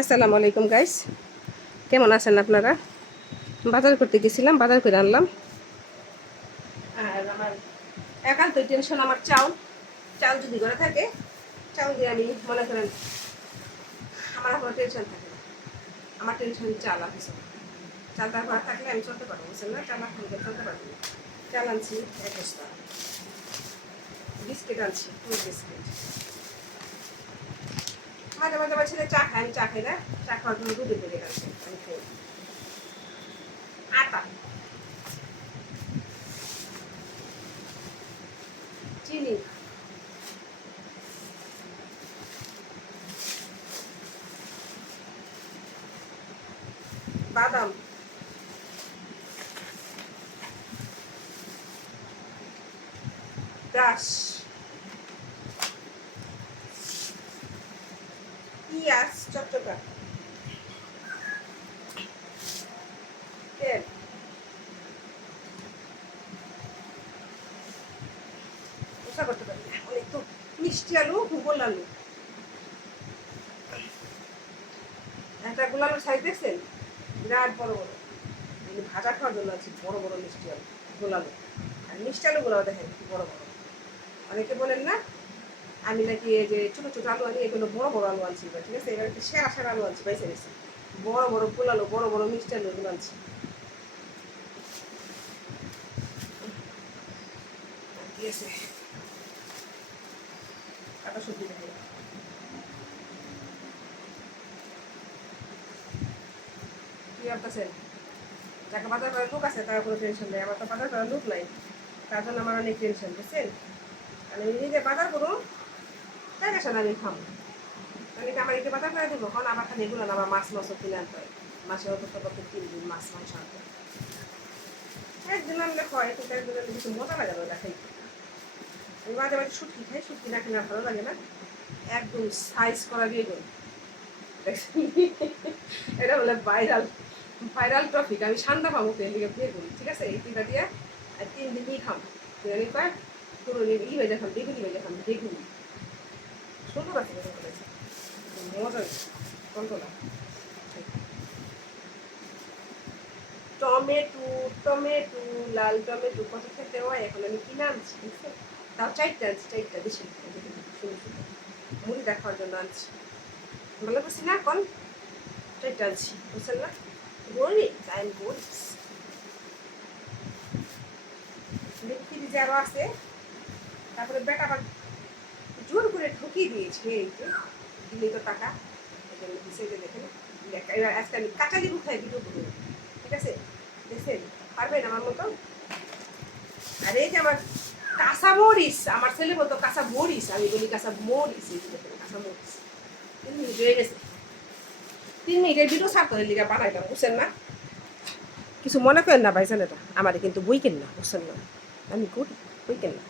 আসসালামু আলাইকুম গাইস, কেমন আছেন আপনারা? বাজার করতে গেছিলাম, বাজার করে আনলাম। আর আমার একান্ত টেনশন আমার চাউল। চাউল যদি ঘরে থাকে, চাউল দিয়ে আমি মনে করেন আমার কোনো টেনশন থাকে না। আমার টেনশন চাল আর কিছু না। চালটা ঘরে থাকলে আমি চলতে পারবো, বুঝছেন না? চাল না থাকলে চলতে পারবো না। চাল আনছি 1 বস্তা, বিস্কিট আনছি 2 বিস্কিট। মাঝে মাঝে আমার ছেলে চা খায়, আমি চা খাই না। চা খাওয়ার জন্য দুধের প্যাকেট আনছি, আমি খাই। আটা, চিনি, বাদাম, ব্রাশ, পিঁয়াজ চটচটা, তেল, ওষা করতে পারি না অনেক তো। মিষ্টি আলু, গোল আলু, একটা গোল আলুর সাইজ দেখছেন? বিরাট বড় বড়, মানে ভাজা খাওয়ার জন্য আছে বড় বড় মিষ্টি আলু, গোল আলু। আর মিষ্টি আলুগুলো দেখেন কি বড় বড়। অনেকে বলেন না আমি নাকি এই যে ছোটো ছোটো আলু আনি, এগুলো বড় বড় আলু আনছি, ঠিক আছে? এবার একটু সেরা সেরা আলু আনছি, পাইছে গেছে বড় বড় গোল আলু, বড় বড় মিষ্টি আলু এগুলো আনছি। ঠিক আছে, কাটা সবজি দেখাই। কি ভাবতেছেন? যাকে বাজার করার লোক আছে তার কোনো টেনশন নেই, আমার তো বাজার করার লোক নাই, তার জন্য আমার অনেক টেনশন, বুঝছেন? আমি নিজে বাজার করুন, তাই গেছে না আমি খাবো। মানে কি আমার একে বাজার করে দেবো? কারণ আমার খালি এগুলো না, আমার মাছ মাছও কিনে আনতে হয়। মাসে অন্তত 3 দিন মাছ মাংস আনতে হয়। একদিন আনলে হয়, কিন্তু একদিন আনলে কিছু মজা লাগে না ওটা খাইতে। আমি মাঝে মাঝে শুটকি খাই, শুটকি না খেলে ভালো লাগে না। একদম সাইজ করা বেগুন, এটা বলে ভাইরাল, ভাইরাল টপিক। আমি ঠান্ডা পাবো এদিকে বেগুন, ঠিক আছে? এই তিনটা দিয়ে আর 3 দিনই খাম। বিরিয়ানি কয় পুরো ভেজে খাম, বেগুনি ভেজে খাম, বেগুনি সুন্দর আছে, বেগুন করেছে মজা হয়েছে। কন্ট্রোলা টমেটো, টমেটো, লাল টমেটো কত খেতে হয়, এখন আমি কিনে আনছি, বুঝছো? তাও 4টা আনছি, 4টা বেশি মুড়ি দেখার জন্য আনছি। ভালো করছি না এখন? 4টা আনছি, বুঝছেন না? গরিব আইন গরিব। ফ্রিজে যে আরো আছে, তারপরে বেটা আবার জোর করে ঠকিয়ে দিয়েছে। এই যে দিলেই তো টাকা, এই জন্য দিছে, যে দেখেন। এবার আজকে আমি কাঁচা লেবু খাই ভিডিও করবো, ঠিক আছে? দেখছেন? পারবেন আমার মতো? আর এই যে আমার কাঁচা মরিচ, আমার ছেলে বলতো কাঁচা মরিচ, আমি বলি কাঁচা মরিচ। এই যে দেখেন কাঁচা মরিচ, 3 মিনিট হয়ে গেছে। 3 মিনিটের ভিডিও ছাড়তে হলে লিগা বানাইলাম, বুঝছেন না? কিছু মনে করেন না ভাইজান, এটা আমার কিন্তু বইকেন না, বুঝছেন না? আমি করি বইকেন না।